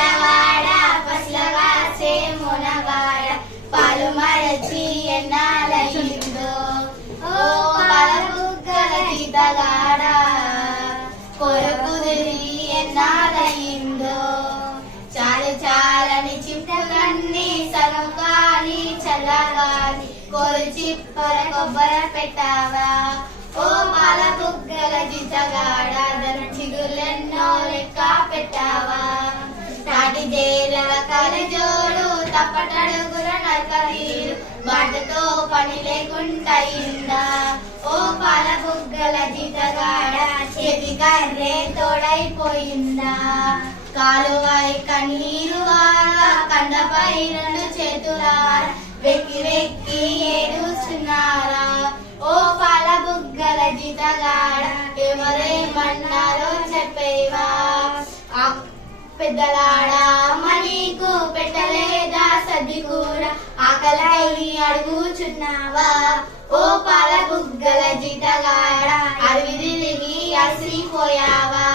పిల్లవాడ పసిలవాసే మొనగాడ పాలు మరచి ఎన్నాలయిందో ఓ పాల బుగ్గల జీతగాడ కొరకుదిరి ఎన్నాలయిందో చాలు చాలని చిప్పులన్నీ సగం గాలి చల్లగాలి కోరి చిప్పర కొబ్బర పెట్టావా ఓ పాల బుగ్గల జీతగాడ చిగులెన్నో లెక్క పెట్టావా తాటి జేలల కలజోడు తప్పటడుగుల నరకరీరు వాటితో పని లేకుండా అయిందా ఓ పాల బుగ్గల జీతగాడ చేతి కర్రే తోడైపోయిందా కాలువై కన్నీరు కండపై రెండు చేతులార వెక్కి వెక్కి ఏడుస్తున్నారా ఓ పాల బుగ్గల జీతగాడ ఎవరేమన్నారో చెప్పేవా పెద్దలాడా మనీకు పెట్టలేదా సద్ది కూర ఆకలి అడుగుచున్నావా ఓ పాల బుగ్గల జీతగాడ అడవి తిరిగి అసిరిపోయావా.